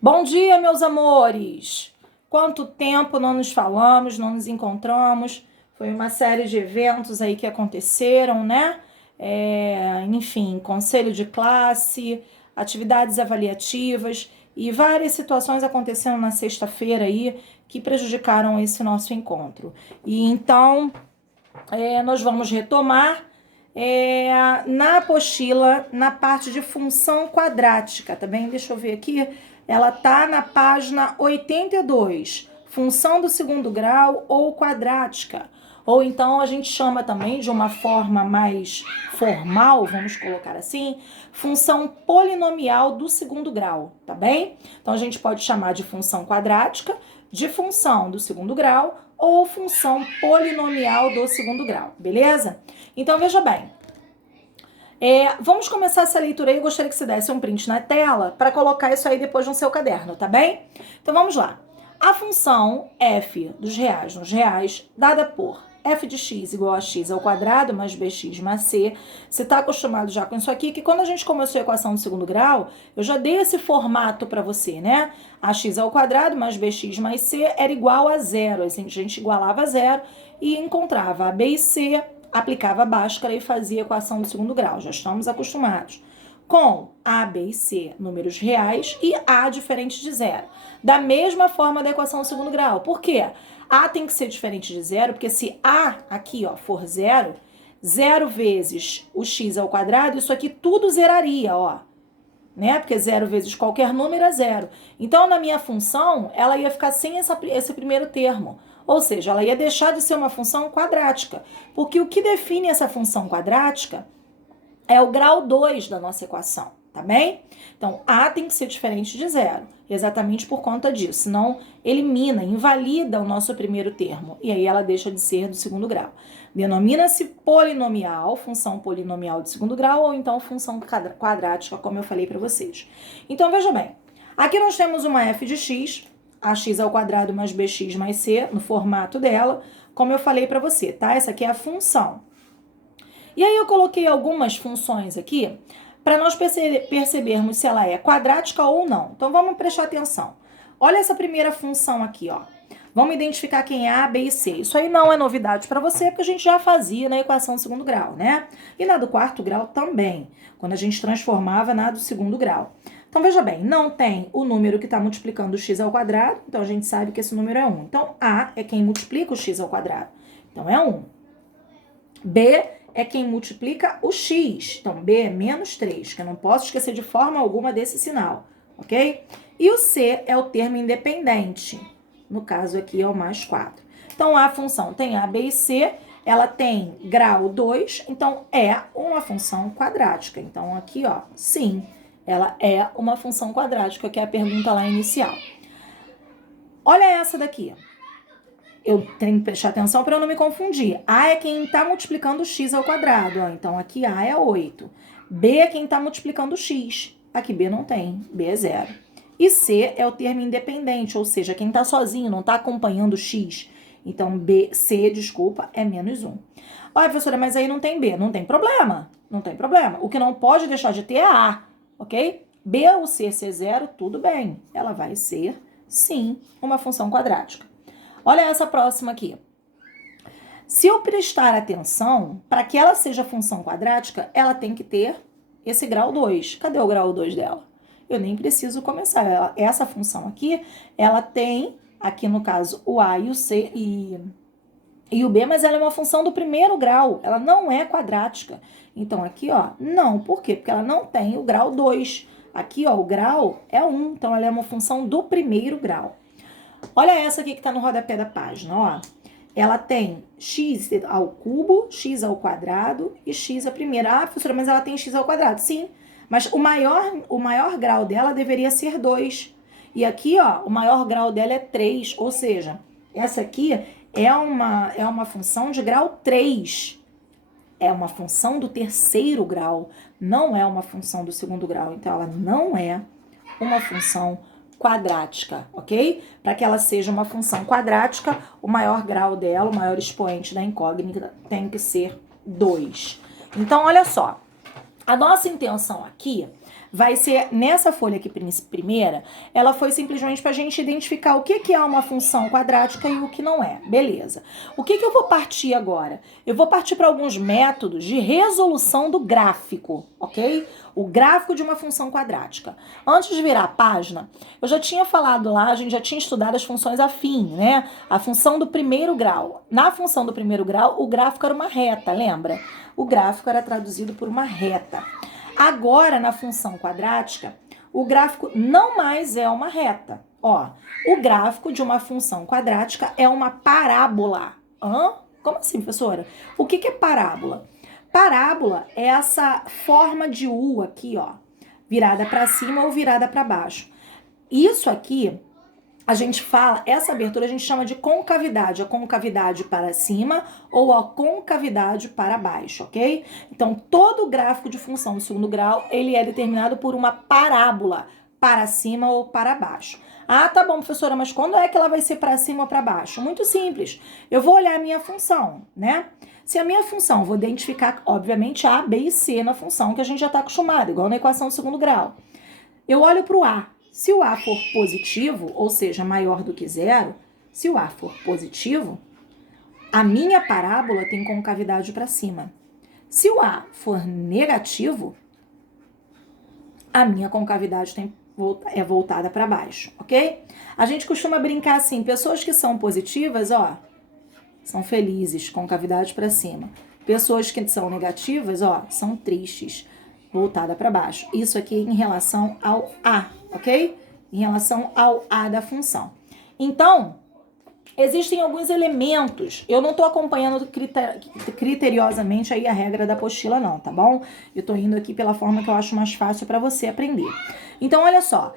Bom dia, meus amores! Quanto tempo não nos falamos, não nos encontramos? Foi uma série de eventos aí que aconteceram, né? Enfim, conselho de classe, atividades avaliativas e várias situações aconteceram na sexta-feira aí que prejudicaram esse nosso encontro. E então, nós vamos retomar na apostila, na parte de função quadrática, tá bem? Deixa eu ver aqui. Ela tá na página 82, função do segundo grau ou quadrática. Ou então a gente chama também de uma forma mais formal, vamos colocar assim, função polinomial do segundo grau, tá bem? Então a gente pode chamar de função quadrática, de função do segundo grau ou função polinomial do segundo grau, beleza? Então veja bem, vamos começar essa leitura aí. Eu gostaria que você desse um print na tela para colocar isso aí depois no seu caderno, tá bem? Então vamos lá. A função f dos reais nos reais, dada por f de x igual a x ao quadrado mais bx mais c. Você está acostumado já com isso aqui, que quando a gente começou a equação do segundo grau, eu já dei esse formato para você, né? Ax ao quadrado mais bx mais c era igual a zero. A gente igualava a zero e encontrava a b e c, aplicava a Bhaskara e fazia a equação do segundo grau. Já estamos acostumados com A, B e C, números reais, e A diferente de zero. Da mesma forma da equação do segundo grau. Por quê? A tem que ser diferente de zero, porque se A aqui for zero, zero vezes o x ao quadrado, isso aqui tudo zeraria, ó. Né? Porque zero vezes qualquer número é zero. Então, na minha função, ela ia ficar sem esse primeiro termo. Ou seja, ela ia deixar de ser uma função quadrática. Porque o que define essa função quadrática é o grau 2 da nossa equação, tá bem? Então, A tem que ser diferente de zero, exatamente por conta disso. Senão, elimina, invalida o nosso primeiro termo. E aí ela deixa de ser do segundo grau. Denomina-se polinomial, função polinomial de segundo grau, ou então função quadrática, como eu falei para vocês. Então, veja bem. Aqui nós temos uma f de x, ax ao quadrado mais bx mais c, no formato dela, como eu falei para você, tá? Essa aqui é a função. E aí eu coloquei algumas funções aqui para nós percebermos se ela é quadrática ou não. Então vamos prestar atenção. Olha essa primeira função aqui, ó. Vamos identificar quem é A, B e C. Isso aí não é novidade para você, porque a gente já fazia na equação do segundo grau, né? E na do quarto grau também, quando a gente transformava na do segundo grau. Então veja bem, não tem o número que está multiplicando o x ao quadrado, então a gente sabe que esse número é 1. Então A é quem multiplica o x ao quadrado, então é 1. B é quem multiplica o x. Então, B é menos 3, que eu não posso esquecer de forma alguma desse sinal, ok? E o C é o termo independente. No caso aqui é o mais 4. Então, a função tem A, B e C, ela tem grau 2, então é uma função quadrática. Então, aqui, ó, sim, ela é uma função quadrática, que é a pergunta lá inicial. Olha essa daqui. Eu tenho que prestar atenção para eu não me confundir. A é quem está multiplicando o x ao quadrado. Ó. Então, aqui A é 8. B é quem está multiplicando o x. Aqui B não tem. B é 0. E C é o termo independente, ou seja, quem está sozinho, não está acompanhando o x. Então, C, é menos 1. Olha, professora, mas aí não tem B. Não tem problema. Não tem problema. O que não pode deixar de ter é A, ok? B ou C ser 0, tudo bem. Ela vai ser, sim, uma função quadrática. Olha essa próxima aqui. Se eu prestar atenção, para que ela seja função quadrática, ela tem que ter esse grau 2. Cadê o grau 2 dela? Eu nem preciso começar. Essa função aqui, ela tem, aqui no caso, o A e o C e o B, mas ela é uma função do primeiro grau. Ela não é quadrática. Então, aqui, ó, não. Por quê? Porque ela não tem o grau 2. Aqui, ó, o grau é 1. Então, ela é uma função do primeiro grau. Olha essa aqui que está no rodapé da página, ó. Ela tem x ao cubo, x ao quadrado e x a primeira. Ah, professora, mas ela tem x ao quadrado. Sim, mas o maior grau dela deveria ser 2. E aqui, ó, o maior grau dela é 3. Ou seja, essa aqui é uma função de grau 3. É uma função do terceiro grau. Não é uma função do segundo grau. Então, ela não é uma função quadrática, ok? Para que ela seja uma função quadrática, o maior grau dela, o maior expoente da incógnita tem que ser 2. Então, olha só. A nossa intenção aqui vai ser nessa folha aqui primeira, ela foi simplesmente para a gente identificar o que é uma função quadrática e o que não é. Beleza. O que eu vou partir agora? Eu vou partir para alguns métodos de resolução do gráfico, ok? O gráfico de uma função quadrática. Antes de virar a página, eu já tinha falado lá, a gente já tinha estudado as funções afim, né? A função do primeiro grau. Na função do primeiro grau, o gráfico era uma reta, lembra? O gráfico era traduzido por uma reta. Agora, na função quadrática, o gráfico não mais é uma reta. Ó, o gráfico de uma função quadrática é uma parábola. Hã? Como assim, professora? O que é parábola? Parábola é essa forma de U aqui, ó, virada para cima ou virada para baixo. Isso aqui, a gente fala, essa abertura a gente chama de concavidade, a concavidade para cima ou a concavidade para baixo, ok? Então, todo gráfico de função do segundo grau, ele é determinado por uma parábola, para cima ou para baixo. Ah, tá bom, professora, mas quando é que ela vai ser para cima ou para baixo? Muito simples. Eu vou olhar a minha função, né? Se a minha função, vou identificar, obviamente, A, B e C na função que a gente já está acostumado, igual na equação do segundo grau. Eu olho para o A. Se o A for positivo, ou seja, maior do que zero, se o A for positivo, a minha parábola tem concavidade para cima. Se o A for negativo, a minha concavidade é voltada para baixo, ok? A gente costuma brincar assim, pessoas que são positivas, ó, são felizes, concavidade para cima. Pessoas que são negativas, ó, são tristes, voltada para baixo. Isso aqui em relação ao A, ok? Em relação ao A da função. Então, existem alguns elementos. Eu não estou acompanhando criteriosamente aí a regra da apostila, não, tá bom? Eu estou indo aqui pela forma que eu acho mais fácil para você aprender. Então, olha só.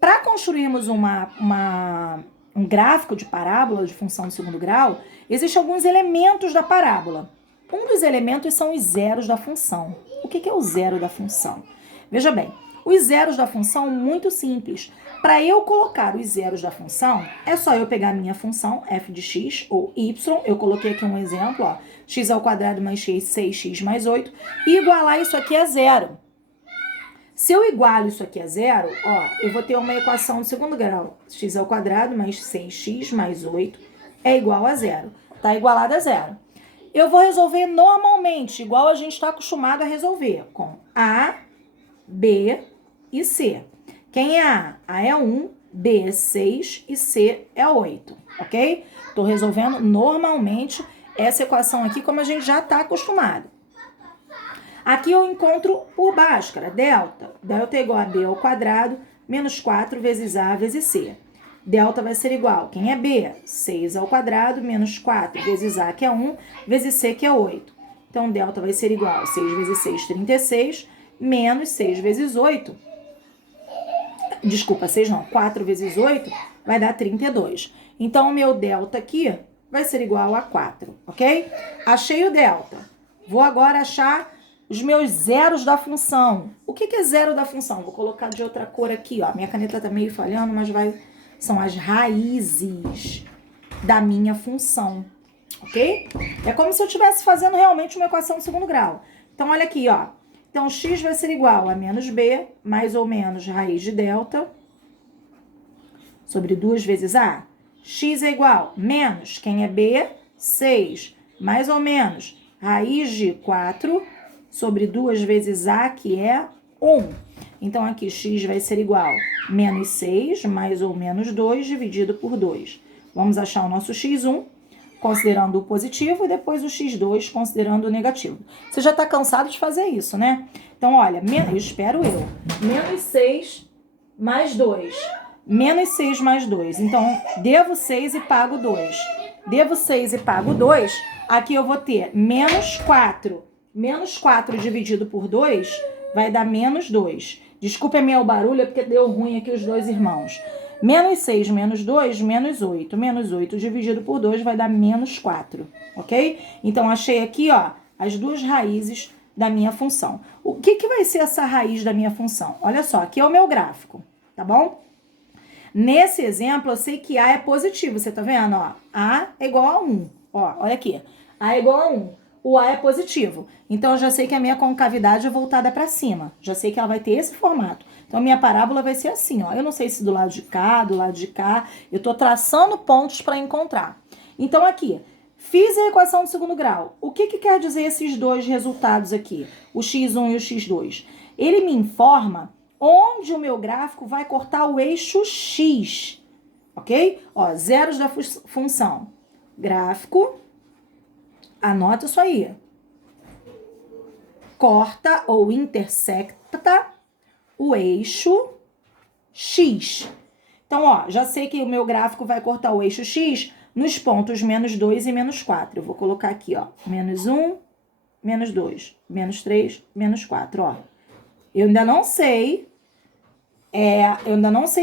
Para construirmos um gráfico de parábola de função de segundo grau, existem alguns elementos da parábola. Um dos elementos são os zeros da função. O que é o zero da função? Veja bem, os zeros da função muito simples. Para eu colocar os zeros da função, é só eu pegar a minha função, f de x ou y, eu coloquei aqui um exemplo, ó, x ao quadrado mais x, 6x mais 8, e igualar isso aqui a zero. Se eu igualo isso aqui a zero, ó, eu vou ter uma equação de segundo grau. X ao quadrado mais 6x mais 8 é igual a zero. Tá igualado a zero. Eu vou resolver normalmente, igual a gente está acostumado a resolver, com A, B e C. Quem é A? A é 1, B é 6 e C é 8, ok? Estou resolvendo normalmente essa equação aqui como a gente já está acostumado. Aqui eu encontro por Bhaskara, delta. Delta é igual a B ao quadrado menos 4 vezes A vezes C. Delta vai ser igual, quem é B? 6 ao quadrado menos 4 vezes A, que é 1, vezes C, que é 8. Então, delta vai ser igual a 6 vezes 6, 36, menos 6 vezes 8. Desculpa, 6 não, 4 vezes 8 vai dar 32. Então, o meu delta aqui vai ser igual a 4, ok? Achei o delta. Vou agora achar os meus zeros da função. O que é zero da função? Vou colocar de outra cor aqui, ó. Minha caneta tá meio falhando, mas são as raízes da minha função, ok? É como se eu estivesse fazendo realmente uma equação de segundo grau. Então, olha aqui, ó. Então, x vai ser igual a menos b, mais ou menos raiz de delta, sobre 2 vezes a. X é igual menos, quem é b? 6, mais ou menos raiz de 4, sobre 2 vezes a, que é 1. Então, aqui x vai ser igual a menos 6, mais ou menos 2, dividido por 2. Vamos achar o nosso x1, considerando o positivo, e depois o x2, considerando o negativo. Você já está cansado de fazer isso, né? Então, olha, espero eu. Menos 6 mais 2. Menos 6 mais 2. Então, devo 6 e pago 2. Devo 6 e pago 2. Aqui eu vou ter menos 4. Menos 4 dividido por 2 vai dar menos 2. Desculpa meu barulho, é porque deu ruim aqui os dois irmãos. Menos 6 menos 2, menos 8. Menos 8 dividido por 2 vai dar menos 4, ok? Então, achei aqui, ó, as duas raízes da minha função. O que vai ser essa raiz da minha função? Olha só, aqui é o meu gráfico, tá bom? Nesse exemplo, eu sei que A é positivo, você tá vendo, ó? A é igual a 1, ó, olha aqui. A é igual a 1. o A é positivo. Então, eu já sei que a minha concavidade é voltada para cima. Já sei que ela vai ter esse formato. Então, a minha parábola vai ser assim, ó. Eu não sei se do lado de cá, do lado de cá. Eu tô traçando pontos para encontrar. Então, aqui, fiz a equação do segundo grau. O que quer dizer esses dois resultados aqui? O x1 e o x2. Ele me informa onde o meu gráfico vai cortar o eixo x. Ok? Ó, zeros da função. Gráfico. Anota isso aí. Corta ou intersecta o eixo x. Então, ó, já sei que o meu gráfico vai cortar o eixo x nos pontos menos 2 e menos 4. Eu vou colocar aqui, ó, menos 1, menos 2, menos 3, menos 4, ó. Eu ainda não sei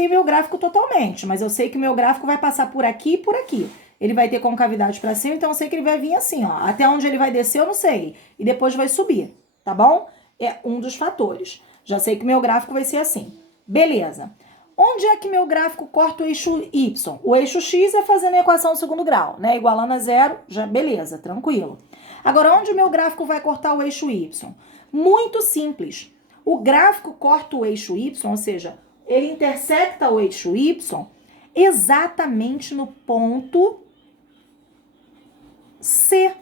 meu gráfico totalmente, mas eu sei que o meu gráfico vai passar por aqui e por aqui. Ele vai ter concavidade para cima, então eu sei que ele vai vir assim, ó. Até onde ele vai descer, eu não sei. E depois vai subir, tá bom? É um dos fatores. Já sei que meu gráfico vai ser assim. Beleza. Onde é que meu gráfico corta o eixo Y? O eixo X é fazendo a equação do segundo grau, né? Igualando a zero, já beleza, tranquilo. Agora, onde o meu gráfico vai cortar o eixo Y? Muito simples. O gráfico corta o eixo Y, ou seja, ele intersecta o eixo Y exatamente no ponto C.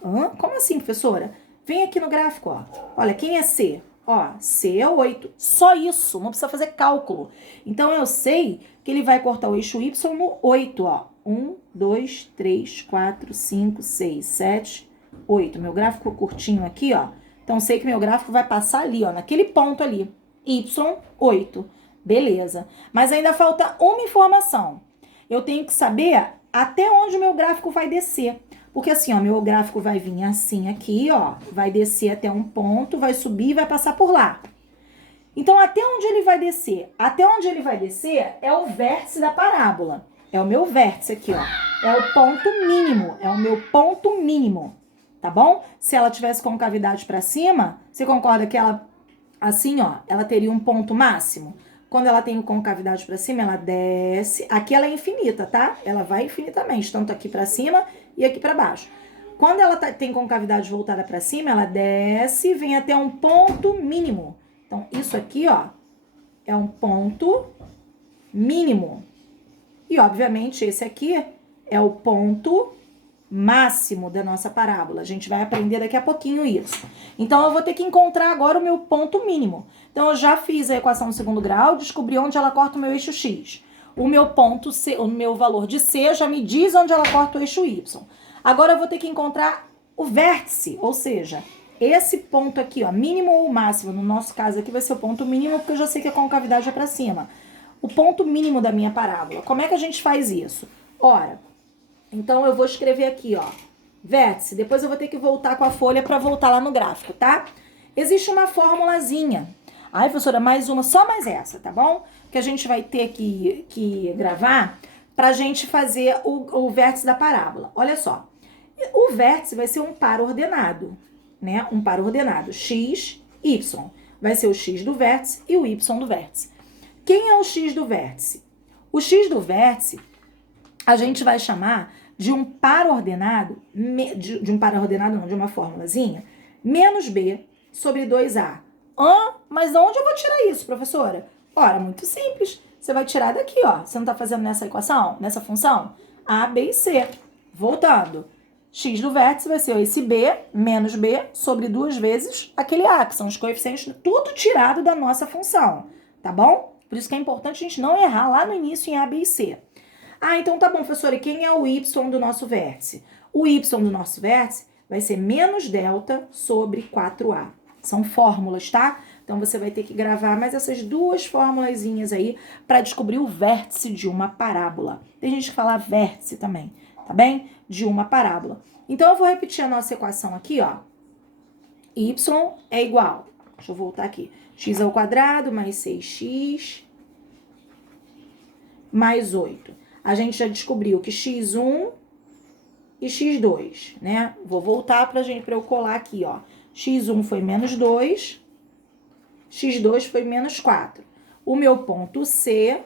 Como assim, professora? Vem aqui no gráfico, ó. Olha, quem é C? Ó, C é 8. Só isso, não precisa fazer cálculo. Então, eu sei que ele vai cortar o eixo Y no 8, ó. 1, 2, 3, 4, 5, 6, 7, 8. Meu gráfico curtinho aqui, ó. Então, sei que meu gráfico vai passar ali, ó, naquele ponto ali. Y, 8. Beleza. Mas ainda falta uma informação. Eu tenho que saber até onde o meu gráfico vai descer. Porque assim, ó, meu gráfico vai vir assim aqui, ó, vai descer até um ponto, vai subir e vai passar por lá. Então, até onde ele vai descer? Até onde ele vai descer é o vértice da parábola. É o meu vértice aqui, ó. É o ponto mínimo, é o meu ponto mínimo, tá bom? Se ela tivesse concavidade para cima, você concorda que ela, assim, ó, ela teria um ponto máximo? Quando ela tem concavidade para cima, ela desce. Aqui ela é infinita, tá? Ela vai infinitamente, tanto aqui para cima e aqui para baixo. Quando ela tem concavidade voltada para cima, ela desce e vem até um ponto mínimo. Então, isso aqui, ó, é um ponto mínimo. E, obviamente, esse aqui é o ponto máximo da nossa parábola. A gente vai aprender daqui a pouquinho isso. Então, eu vou ter que encontrar agora o meu ponto mínimo. Então, eu já fiz a equação do segundo grau, descobri onde ela corta o meu eixo X. O meu ponto C, o meu valor de C já me diz onde ela corta o eixo Y. Agora, eu vou ter que encontrar o vértice, ou seja, esse ponto aqui, ó, mínimo ou máximo, no nosso caso aqui vai ser o ponto mínimo, porque eu já sei que a concavidade é para cima. O ponto mínimo da minha parábola. Como é que a gente faz isso? Ora, então, eu vou escrever aqui, ó, vértice. Depois eu vou ter que voltar com a folha para voltar lá no gráfico, tá? Existe uma formulazinha. Ai, professora, mais uma, só mais essa, tá bom? Que a gente vai ter que gravar pra gente fazer o vértice da parábola. Olha só. O vértice vai ser um par ordenado, né? Um par ordenado, x, y. Vai ser o x do vértice e o y do vértice. Quem é o x do vértice? O x do vértice a gente vai chamar de um par ordenado, de uma formulazinha, menos b sobre 2a. Mas de onde eu vou tirar isso, professora? Ora, muito simples. Você vai tirar daqui, ó. Você não tá fazendo nessa equação, nessa função? A, B e C. Voltando. X do vértice vai ser esse b menos b sobre 2 vezes aquele a, que são os coeficientes, tudo tirado da nossa função, tá bom? Por isso que é importante a gente não errar lá no início em A, B e C. Então tá bom, professora, e quem é o y do nosso vértice? O y do nosso vértice vai ser menos delta sobre 4a. São fórmulas, tá? Então você vai ter que gravar mais essas duas formulazinhas aí para descobrir o vértice de uma parábola. Tem gente que fala vértice também, tá bem? De uma parábola. Então eu vou repetir a nossa equação aqui, ó. Y é igual, deixa eu voltar aqui, x ao quadrado mais 6x mais 8. A gente já descobriu que x1 e x2, né? Vou voltar pra eu colar aqui, ó. x1 foi menos 2, x2 foi menos 4. O meu ponto C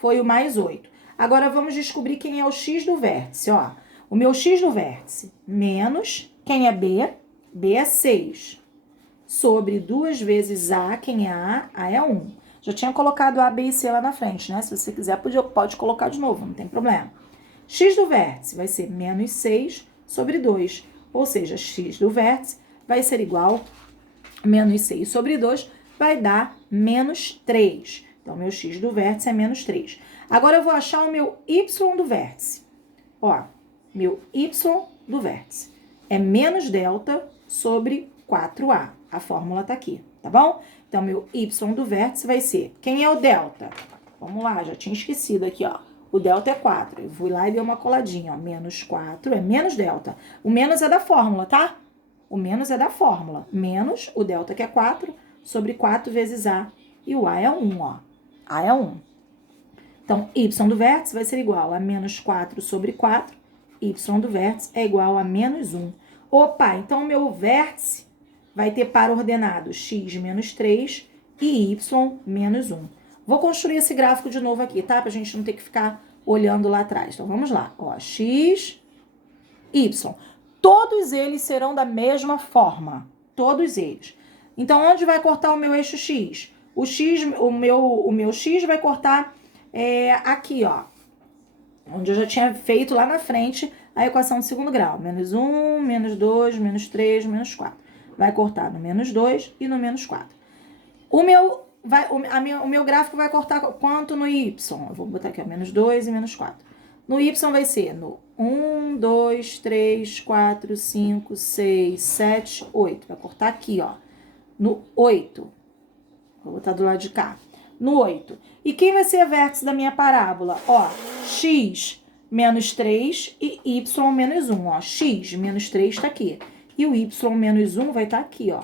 foi o mais 8. Agora, vamos descobrir quem é o x do vértice, ó. O meu x do vértice, menos Quem é B? B é 6. Sobre 2 vezes A, quem é A? A é 1. Já tinha colocado A, B e C lá na frente, né? Se você quiser, pode colocar de novo, não tem problema. X do vértice vai ser menos 6 sobre 2. Ou seja, x do vértice vai ser igual a menos 6 sobre 2, vai dar menos 3. Então, meu x do vértice é menos 3. Agora, eu vou achar o meu y do vértice. Ó, meu y do vértice é menos delta sobre 4a. A fórmula tá aqui, tá bom? Então, meu y do vértice vai ser... Quem é o delta? Vamos lá, já tinha esquecido aqui, ó. O delta é 4. Eu fui lá e dei uma coladinha, ó. Menos 4 é menos delta. O menos é da fórmula, tá? O menos é da fórmula. Menos o delta, que é 4, sobre 4 vezes a. E o a é 1, ó. A é 1. Então, y do vértice vai ser igual a menos 4 sobre 4. Y do vértice é igual a menos 1. Opa, então o meu vértice vai ter par ordenado x menos 3 e y menos 1. Vou construir esse gráfico de novo aqui, tá? Pra gente não ter que ficar olhando lá atrás. Então, vamos lá. Ó, x, y. Todos eles serão da mesma forma. Todos eles. Então, onde vai cortar o meu eixo x? O meu x vai cortar aqui, ó. Onde eu já tinha feito lá na frente a equação de segundo grau. Menos 1, menos 2, menos 3, menos 4. Vai cortar no menos 2 e no menos 4. O meu gráfico vai cortar quanto no y? Eu vou botar aqui, ó, menos 2 e menos 4. No y vai ser no 1, 2, 3, 4, 5, 6, 7, 8. Vai cortar aqui, ó. No 8. Vou botar do lado de cá. No 8. E quem vai ser a vértice da minha parábola? Ó, x menos 3 e y menos 1. Ó, x menos 3 tá aqui. E o y menos 1 vai estar aqui, ó.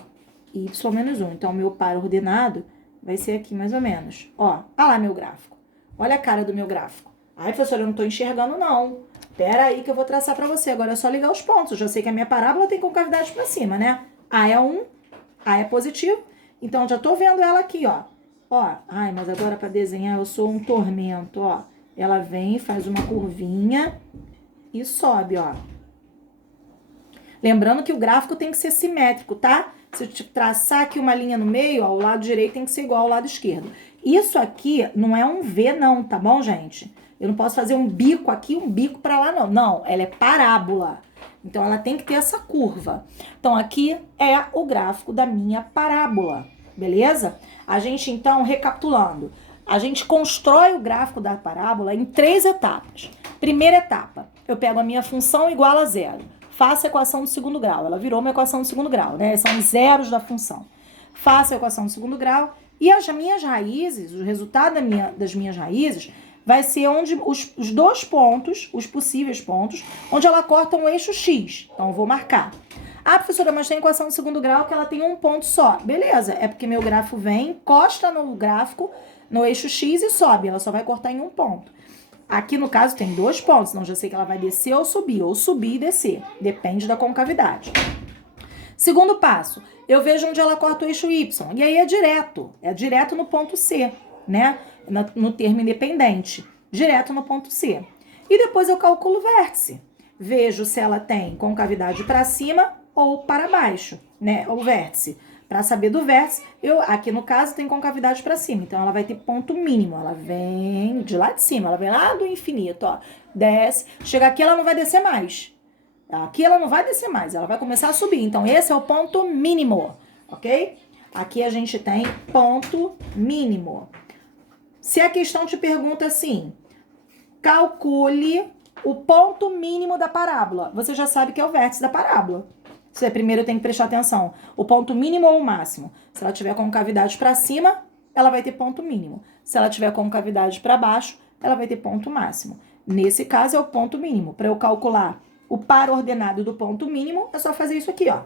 Y menos 1. Então, o meu par ordenado vai ser aqui mais ou menos. Ó, olha lá meu gráfico. Olha a cara do meu gráfico. Ai, professora, eu não tô enxergando, não. Pera aí que eu vou traçar pra você. Agora é só ligar os pontos. Eu já sei que a minha parábola tem concavidade pra cima, né? A é 1, A é positivo. Então, já tô vendo ela aqui, ó. Ó, ai, mas agora pra desenhar eu sou um tormento, ó. Ela vem, faz uma curvinha e sobe, ó. Lembrando que o gráfico tem que ser simétrico, tá? Se eu te traçar aqui uma linha no meio, ó, o lado direito tem que ser igual ao lado esquerdo. Isso aqui não é um V, não, tá bom, gente? Eu não posso fazer um bico aqui, um bico pra lá, não. Não, ela é parábola. Então, ela tem que ter essa curva. Então, aqui é o gráfico da minha parábola, beleza? A gente, então, recapitulando, a gente constrói o gráfico da parábola em 3 etapas. Primeira etapa, eu pego a minha função igual a 0. Faço a equação do segundo grau. Ela virou uma equação do segundo grau, né? São os zeros da função. Faço a equação do segundo grau e as minhas raízes, o resultado das minhas raízes, vai ser onde os 2 pontos, os possíveis pontos, onde ela corta um eixo x. Então, eu vou marcar. Ah, professora, mas tem equação do segundo grau que ela tem um ponto só. Beleza, é porque meu gráfico vem, encosta no gráfico, no eixo x e sobe. Ela só vai cortar em um ponto. Aqui, no caso, tem 2 pontos, então já sei que ela vai descer ou subir e descer. Depende da concavidade. Segundo passo, eu vejo onde ela corta o eixo y. E aí é direto no ponto C, né? No termo independente. Direto no ponto C. E depois eu calculo o vértice. Vejo se ela tem concavidade para cima ou para baixo, né? O vértice. Para saber do vértice, aqui no caso tem concavidade para cima, então ela vai ter ponto mínimo. Ela vem de lá de cima, ela vem lá do infinito, ó. Desce, chega aqui ela não vai descer mais. Aqui ela não vai descer mais, ela vai começar a subir. Então esse é o ponto mínimo, ok? Aqui a gente tem ponto mínimo. Se a questão te pergunta assim, calcule o ponto mínimo da parábola. Você já sabe que é o vértice da parábola. Você primeiro tem que prestar atenção. O ponto mínimo ou o máximo? Se ela tiver concavidade para cima, ela vai ter ponto mínimo. Se ela tiver concavidade para baixo, ela vai ter ponto máximo. Nesse caso é o ponto mínimo. Para eu calcular o par ordenado do ponto mínimo, é só fazer isso aqui, ó.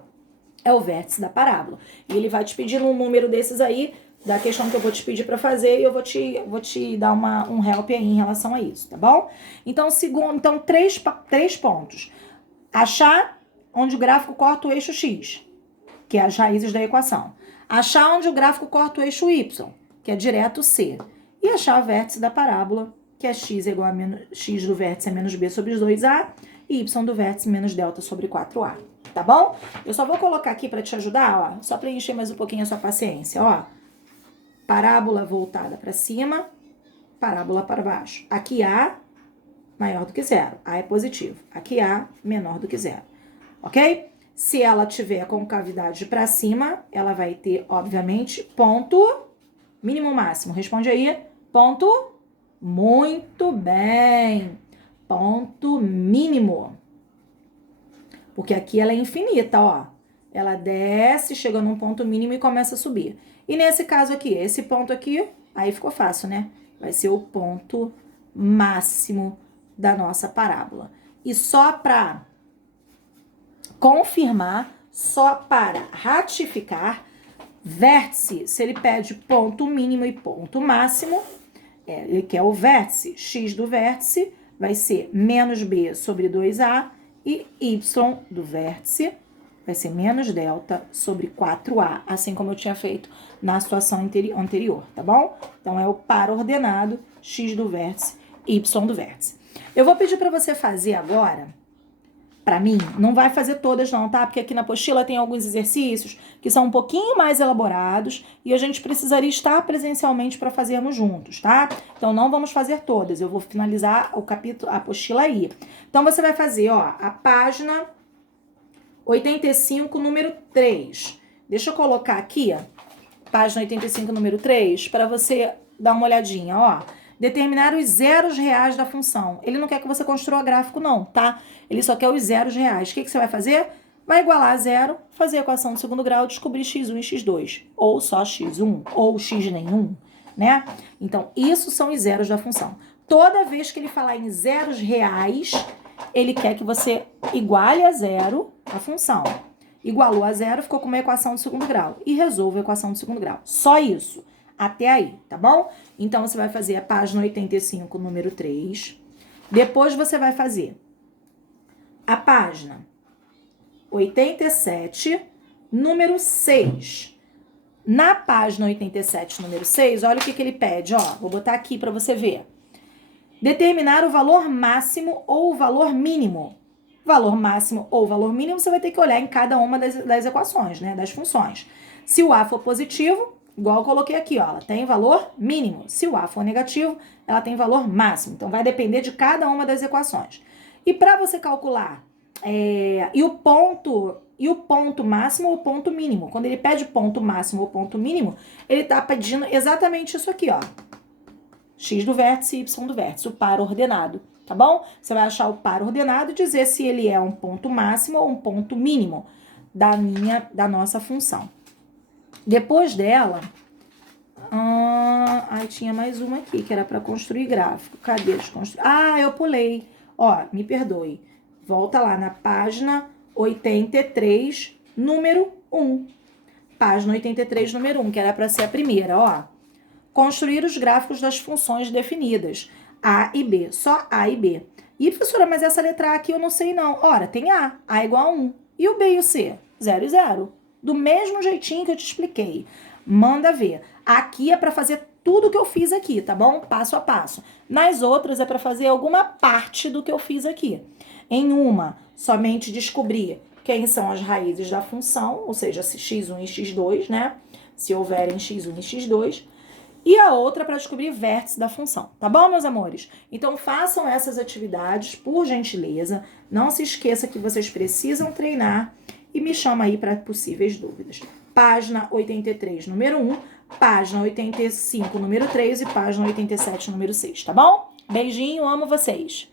É o vértice da parábola. E ele vai te pedir um número desses aí, da questão que eu vou te pedir para fazer, e eu vou te dar um help aí em relação a isso, tá bom? Então, três pontos. Achar onde o gráfico corta o eixo x, que é as raízes da equação. Achar onde o gráfico corta o eixo y, que é direto C. E achar o vértice da parábola, que é x igual a x do vértice é menos b sobre 2a, e y do vértice menos delta sobre 4a. tá bom? Eu só vou colocar aqui para te ajudar, ó, só para encher mais um pouquinho a sua paciência, ó. Parábola voltada para cima, parábola para baixo. Aqui A maior do que zero, A é positivo. Aqui A menor do que zero, ok? Se ela tiver concavidade para cima, ela vai ter, obviamente, ponto mínimo ou máximo. Responde aí, ponto. Muito bem. Ponto mínimo. Porque aqui ela é infinita, ó. Ela desce, chega num ponto mínimo e começa a subir. E nesse caso aqui, esse ponto aqui, aí ficou fácil, né? Vai ser o ponto máximo da nossa parábola. E só para confirmar, só para ratificar, vértice, se ele pede ponto mínimo e ponto máximo, ele quer o vértice, x do vértice vai ser menos b sobre 2a e y do vértice vai ser menos delta sobre 4a, assim como eu tinha feito na situação anterior, tá bom? Então, é o par ordenado, x do vértice, y do vértice. Eu vou pedir para você fazer agora, para mim, não vai fazer todas não, tá? Porque aqui na apostila tem alguns exercícios que são um pouquinho mais elaborados e a gente precisaria estar presencialmente para fazermos juntos, tá? Então, não vamos fazer todas, eu vou finalizar o capítulo, a apostila aí. Então, você vai fazer, ó, a página 85, número 3. Deixa eu colocar aqui, ó, página 85, número 3, para você dar uma olhadinha, ó. Determinar os zeros reais da função. Ele não quer que você construa gráfico, não, tá? Ele só quer os zeros reais. O que você vai fazer? Vai igualar a zero, fazer a equação do segundo grau, descobrir x1 e x2. Ou só x1, ou x nenhum, né? Então, isso são os zeros da função. Toda vez que ele falar em zeros reais, ele quer que você iguale a zero a função. Igualou a zero, ficou com uma equação do segundo grau. E resolve a equação do segundo grau. Só isso. Até aí, tá bom? Então, você vai fazer a página 85, número 3. Depois, você vai fazer a página 87, número 6. Na página 87, número 6, olha o que ele pede, ó. Vou botar aqui para você ver. Determinar o valor máximo ou o valor mínimo. Valor máximo ou valor mínimo, você vai ter que olhar em cada uma das equações, né? Das funções. Se o A for positivo, igual eu coloquei aqui, ó, ela tem valor mínimo. Se o A for negativo, ela tem valor máximo. Então, vai depender de cada uma das equações. E para você calcular e o ponto máximo ou ponto mínimo, quando ele pede ponto máximo ou ponto mínimo, ele está pedindo exatamente isso aqui, ó. X do vértice e Y do vértice, o par ordenado, tá bom? Você vai achar o par ordenado e dizer se ele é um ponto máximo ou um ponto mínimo da nossa função. Depois dela, tinha mais uma aqui, que era para construir gráfico. Cadê desconstruir? Eu pulei. Ó, me perdoe. Volta lá na página 83, número 1. Página 83, número 1, que era para ser a primeira, ó. Construir os gráficos das funções definidas. A e B, só A e B. E, professora, mas essa letra A aqui eu não sei não. Ora, tem A igual a 1. E o B e o C? 0 e 0. Do mesmo jeitinho que eu te expliquei. Manda ver. Aqui é para fazer tudo que eu fiz aqui, tá bom? Passo a passo. Nas outras é para fazer alguma parte do que eu fiz aqui. Em uma, somente descobrir quem são as raízes da função, ou seja, x1 e x2, né? Se houverem x1 e x2. E a outra para descobrir vértice da função, tá bom, meus amores? Então, façam essas atividades, por gentileza. Não se esqueça que vocês precisam treinar e me chama aí para possíveis dúvidas. Página 83, número 1, página 85, número 3 e página 87, número 6, tá bom? Beijinho, amo vocês!